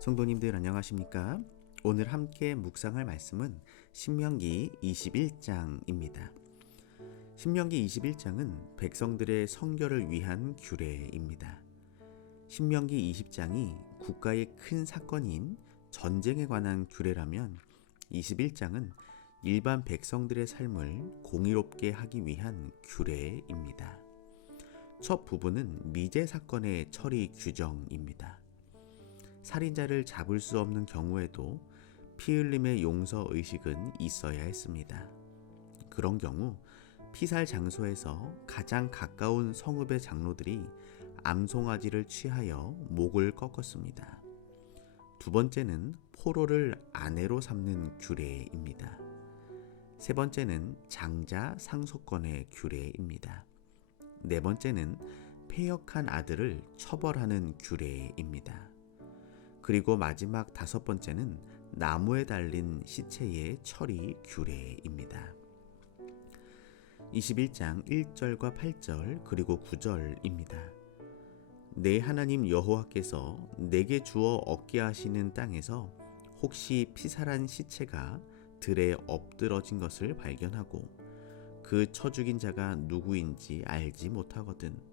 성도님들 안녕하십니까? 오늘 함께 묵상할 말씀은 신명기 21장입니다. 신명기 21장은 백성들의 성결을 위한 규례입니다. 신명기 20장이 국가의 큰 사건인 전쟁에 관한 규례라면 21장은 일반 백성들의 삶을 공의롭게 하기 위한 규례입니다. 첫 부분은 미제 사건의 처리 규정입니다. 살인자를 잡을 수 없는 경우에도 피 흘림의 용서 의식은 있어야 했습니다. 그런 경우 피살 장소에서 가장 가까운 성읍의 장로들이 암송아지를 취하여 목을 꺾었습니다. 두 번째는 포로를 아내로 삼는 규례입니다. 세 번째는 장자 상속권의 규례입니다. 네 번째는 패역한 아들을 처벌하는 규례입니다. 그리고 마지막 다섯 번째는 나무에 달린 시체의 처리 규례입니다. 21장 1절과 8절 그리고 9절입니다. 내 하나님 여호와께서 내게 주어 얻게 하시는 땅에서 혹시 피살한 시체가 들에 엎드러진 것을 발견하고 그 쳐 죽인 자가 누구인지 알지 못하거든.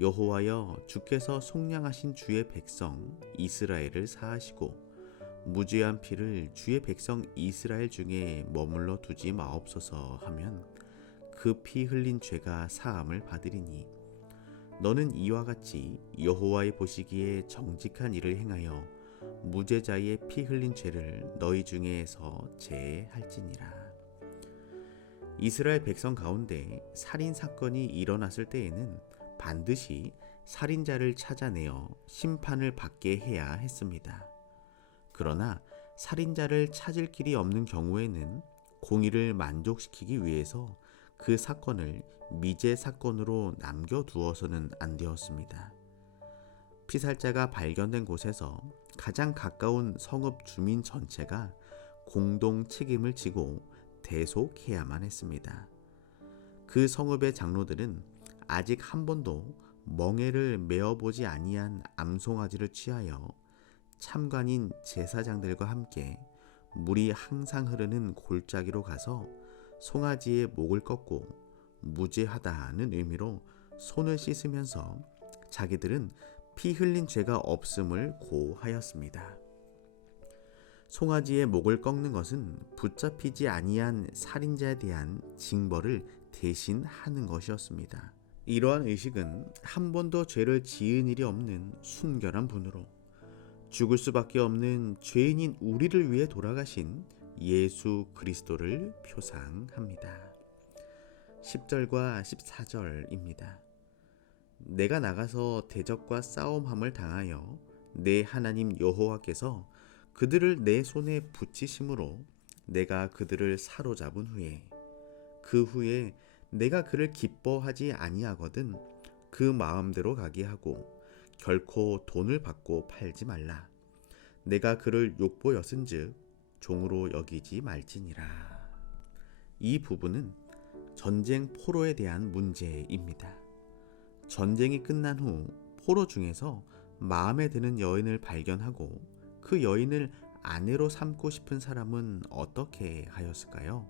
여호와여, 주께서 속량하신 주의 백성 이스라엘을 사하시고 무죄한 피를 주의 백성 이스라엘 중에 머물러 두지 마옵소서 하면 그 피 흘린 죄가 사함을 받으리니 너는 이와 같이 여호와의 보시기에 정직한 일을 행하여 무죄자의 피 흘린 죄를 너희 중에서 제할지니라. 이스라엘 백성 가운데 살인 사건이 일어났을 때에는 반드시 살인자를 찾아내어 심판을 받게 해야 했습니다. 그러나 살인자를 찾을 길이 없는 경우에는 공의를 만족시키기 위해서 그 사건을 미제 사건으로 남겨두어서는 안 되었습니다. 피살자가 발견된 곳에서 가장 가까운 성읍 주민 전체가 공동 책임을 지고 대속해야만 했습니다. 그 성읍의 장로들은 아직 한 번도 멍에를 메어보지 아니한 암송아지를 취하여 참관인 제사장들과 함께 물이 항상 흐르는 골짜기로 가서 송아지의 목을 꺾고 무죄하다는 의미로 손을 씻으면서 자기들은 피 흘린 죄가 없음을 고하였습니다. 송아지의 목을 꺾는 것은 붙잡히지 아니한 살인자에 대한 징벌을 대신 하는 것이었습니다. 이러한 의식은 한 번도 죄를 지은 일이 없는 순결한 분으로 죽을 수밖에 없는 죄인인 우리를 위해 돌아가신 예수 그리스도를 표상합니다. 10절과 14절입니다. 내가 나가서 대적과 싸움함을 당하여 내 하나님 여호와께서 그들을 내 손에 붙이심으로 내가 그들을 사로잡은 후에 그 후에 내가 그를 기뻐하지 아니하거든 그 마음대로 가게 하고 결코 돈을 받고 팔지 말라. 내가 그를 욕보였은즉 종으로 여기지 말지니라. 이 부분은 전쟁 포로에 대한 문제입니다. 전쟁이 끝난 후 포로 중에서 마음에 드는 여인을 발견하고 그 여인을 아내로 삼고 싶은 사람은 어떻게 하였을까요?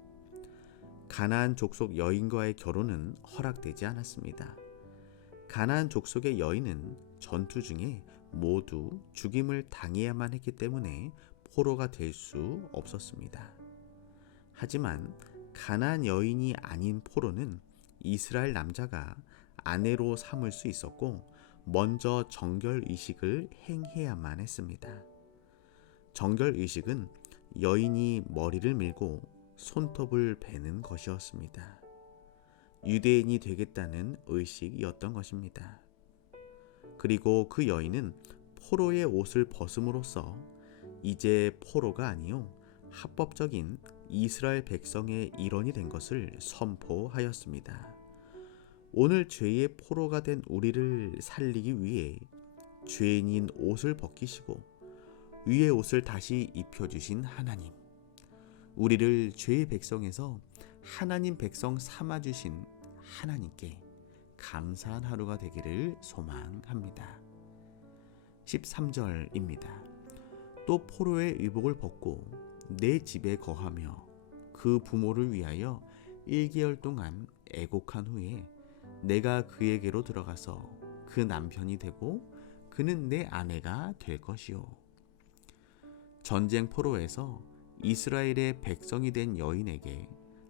가나안 족속 여인과의 결혼은 허락되지 않았습니다. 가나안 족속의 여인은 전투 중에 모두 죽임을 당해야만 했기 때문에 포로가 될 수 없었습니다. 하지만 가나안 여인이 아닌 포로는 이스라엘 남자가 아내로 삼을 수 있었고 먼저 정결의식을 행해야만 했습니다. 정결의식은 여인이 머리를 밀고 손톱을 베는 것이었습니다. 유대인이 되겠다는 의식이었던 것입니다. 그리고 그 여인은 포로의 옷을 벗음으로써 이제 포로가 아니요 합법적인 이스라엘 백성의 일원이 된 것을 선포하였습니다. 오늘 죄의 포로가 된 우리를 살리기 위해 죄인인 옷을 벗기시고 위의 옷을 다시 입혀주신 하나님, 우리를 죄의 백성에서 하나님 백성 삼아주신 하나님께 감사한 하루가 되기를 소망합니다. 13절입니다. 또 포로의 의복을 벗고 내 집에 거하며 그 부모를 위하여 1개월 동안 애곡한 후에 내가 그에게로 들어가서 그 남편이 되고 그는 내 아내가 될 것이요. 전쟁 포로에서 이스라엘의 백성이 된 여인에게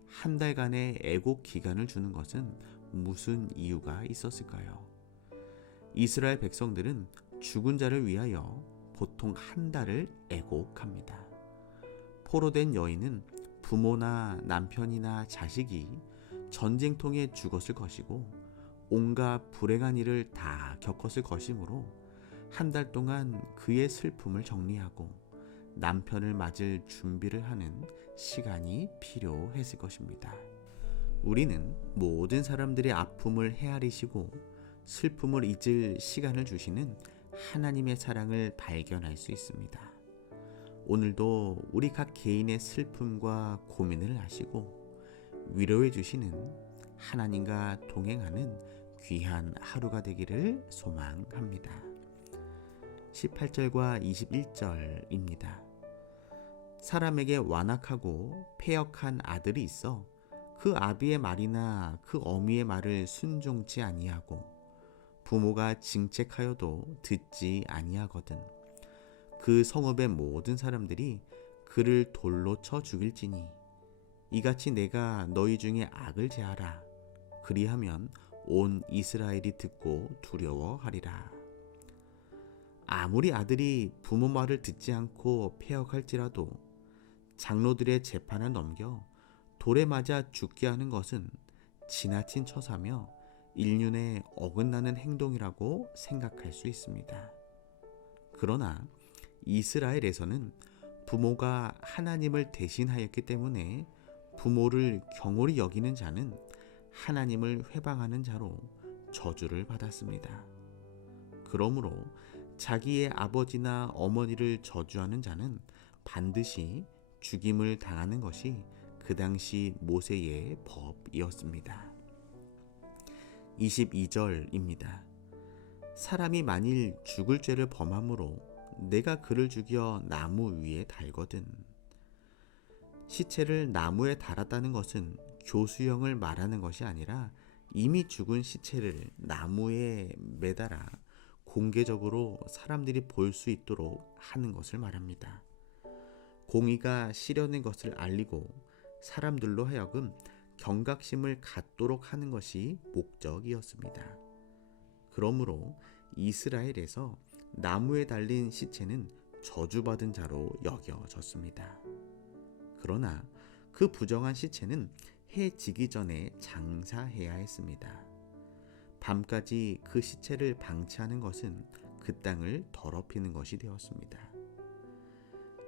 한 달간의 애곡 기간을 주는 것은 무슨 이유가 있었을까요? 이스라엘 백성들은 죽은 자를 위하여 보통 한 달을 애곡합니다. 포로된 여인은 부모나 남편이나 자식이 전쟁통에 죽었을 것이고 온갖 불행한 일을 다 겪었을 것이므로 한 달 동안 그의 슬픔을 정리하고 남편을 맞을 준비를 하는 시간이 필요했을 것입니다. 우리는 모든 사람들의 아픔을 헤아리시고 슬픔을 잊을 시간을 주시는 하나님의 사랑을 발견할 수 있습니다. 오늘도 우리 각 개인의 슬픔과 고민을 아시고 위로해 주시는 하나님과 동행하는 귀한 하루가 되기를 소망합니다. 18절과 21절입니다. 사람에게 완악하고 패역한 아들이 있어 그 아비의 말이나 그 어미의 말을 순종치 아니하고 부모가 징책하여도 듣지 아니하거든. 그 성읍의 모든 사람들이 그를 돌로 쳐 죽일지니 이같이 내가 너희 중에 악을 제하라. 그리하면 온 이스라엘이 듣고 두려워하리라. 아무리 아들이 부모 말을 듣지 않고 패역할지라도 장로들의 재판을 넘겨 돌에 맞아 죽게 하는 것은 지나친 처사며 인륜에 어긋나는 행동이라고 생각할 수 있습니다. 그러나 이스라엘에서는 부모가 하나님을 대신하였기 때문에 부모를 경홀히 여기는 자는 하나님을 회방하는 자로 저주를 받았습니다. 그러므로 자기의 아버지나 어머니를 저주하는 자는 반드시 죽임을 당하는 것이 그 당시 모세의 법이었습니다. 22절입니다. 사람이 만일 죽을 죄를 범함으로 내가 그를 죽여 나무 위에 달거든. 시체를 나무에 달았다는 것은 교수형을 말하는 것이 아니라 이미 죽은 시체를 나무에 매달아 공개적으로 사람들이 볼 수 있도록 하는 것을 말합니다. 공의가 실현된 것을 알리고 사람들로 하여금 경각심을 갖도록 하는 것이 목적이었습니다. 그러므로 이스라엘에서 나무에 달린 시체는 저주받은 자로 여겨졌습니다. 그러나 그 부정한 시체는 해 지기 전에 장사해야 했습니다. 밤까지 그 시체를 방치하는 것은 그 땅을 더럽히는 것이 되었습니다.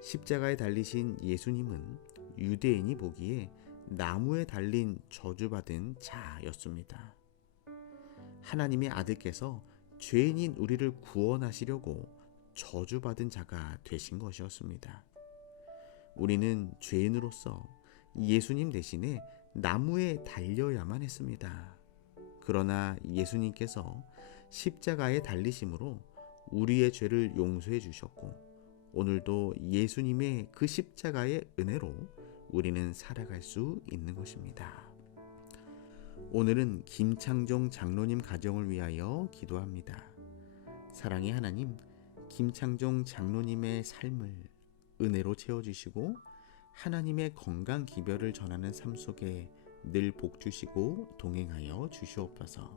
십자가에 달리신 예수님은 유대인이 보기에 나무에 달린 저주받은 자였습니다. 하나님의 아들께서 죄인인 우리를 구원하시려고 저주받은 자가 되신 것이었습니다. 우리는 죄인으로서 예수님 대신에 나무에 달려야만 했습니다. 그러나 예수님께서 십자가에 달리심으로 우리의 죄를 용서해 주셨고 오늘도 예수님의 그 십자가의 은혜로 우리는 살아갈 수 있는 것입니다. 오늘은 김창종 장로님 가정을 위하여 기도합니다. 사랑의 하나님, 김창종 장로님의 삶을 은혜로 채워주시고 하나님의 건강 기별을 전하는 삶 속에 늘 복 주시고 동행하여 주시옵소서.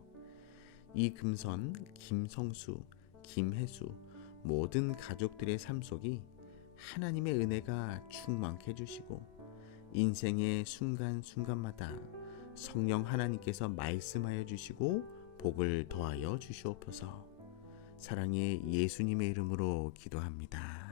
이 금선, 김성수, 김혜수 모든 가족들의 삶 속이 하나님의 은혜가 충만케 해주시고 인생의 순간순간마다 성령 하나님께서 말씀하여 주시고 복을 더하여 주시옵소서. 사랑의 예수님의 이름으로 기도합니다.